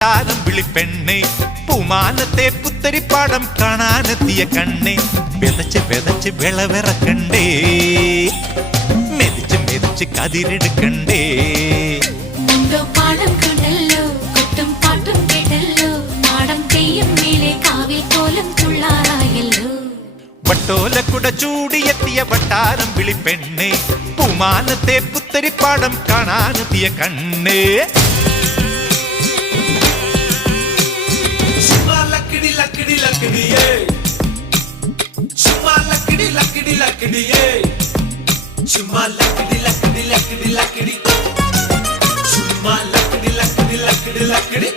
താരം വിളിപ്പെണ്ണേ പൂമാനത്തെ പുത്തരിപ്പാടം കാണാനെത്തിയ കണ്ണേ വിതച്ച് വിതച്ച് വിളവിറക്കണ്ടേ മെതിച്ച് മെതിച്ച് കതിരെടുക്കണ്ടേ പാടം കണ്ടല്ലോ കൊട്ടും പാട്ടും കേട്ടല്ലോ നാടം തെയ്യം മേലെ കാവിൽ കോലം തുള്ളാറായല്ലോ വട്ടോലക്കുട ചൂടിയെത്തിയ വട്ടാരം വിളിപ്പെണ്ണേ പൂമാനത്തെ പുത്തരിപ്പാടം കാണാനെത്തിയ കണ്ണേ लकड़ी लकड़ी ये चुम्मा लकड़ी लकड़ी लकड़ी ये चुम्मा लकड़ी लकड़ी लकड़ी लकड़ी चुम्मा लकड़ी लकड़ी लकड़ी लकड़ी